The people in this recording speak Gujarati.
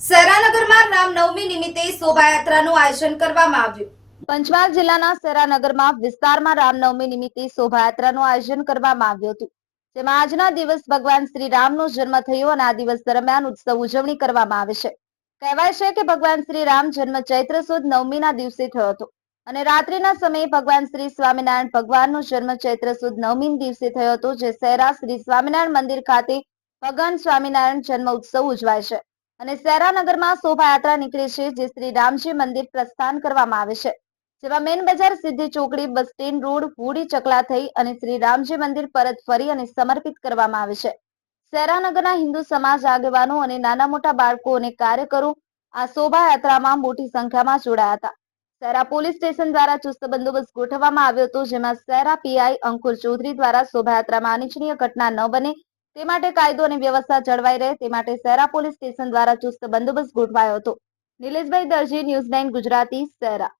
સરાનગરમાં રામનવમી નિમિત્તે શોભાયાત્રાનું આયોજન કરવામાં આવ્યું। પંચમહાલ જિલ્લાના સરાનગરમાં વિસ્તારમાં રામનવમી નિમિત્તે શોભાયાત્રાનું આયોજન કરવામાં આવ્યું હતું, જેમાં આજના દિવસ ભગવાન શ્રી રામનો જન્મ થયો અને આ દિવસ દરમિયાન ઉત્સવ ઉજવણી કરવામાં આવે છે। કહેવાય છે કે ભગવાન શ્રી રામ જન્મ ચૈત્ર સુદ નવમીના દિવસે થયો હતો અને રાત્રિના સમયે ભગવાન શ્રી સ્વામિનારાયણ ભગવાનનો જન્મ ચૈત્ર સુદ નવમી દિવસે થયો હતો, જે સહેરા શ્રી સ્વામિનારાયણ મંદિર ખાતે ભગવાન સ્વામિનારાયણ જન્મ ઉત્સવ ઉજવાય છે અને સહેરાનગરમાં શોભાયાત્રા નીકળે છે, જે શ્રી રામજી મંદિર પ્રસ્થાન કરવામાં આવે છે, જેમાં મેન બજાર, સિદ્ધિ ચોકડી, બસ સ્ટેન્ડ રોડ, હુડી ચકલા થઈ અને શ્રી રામજી મંદિર પરત ફરી અને સમર્પિત કરવામાં આવે છે। સહેરાનગરના હિન્દુ સમાજ આગેવાનો અને નાના મોટા બાળકો અને કાર્યકરો આ શોભાયાત્રામાં મોટી સંખ્યામાં જોડાયા હતા। સહેરા પોલીસ સ્ટેશન દ્વારા ચુસ્ત બંદોબસ્ત ગોઠવવામાં આવ્યો હતો, જેમાં સહેરા પીઆઈ અંકુર ચૌધરી દ્વારા શોભાયાત્રામાં અનિચ્છનીય ઘટના ન બને તે માટે કાયદો અને વ્યવસ્થા જળવાઈ રહે તે માટે સહેરા પોલીસ સ્ટેશન દ્વારા ચુસ્ત બંદોબસ્ત ગોઠવાયો હતો। નિલેશભાઈ દરજી, ન્યૂઝ 9 ગુજરાતી, સહેરા।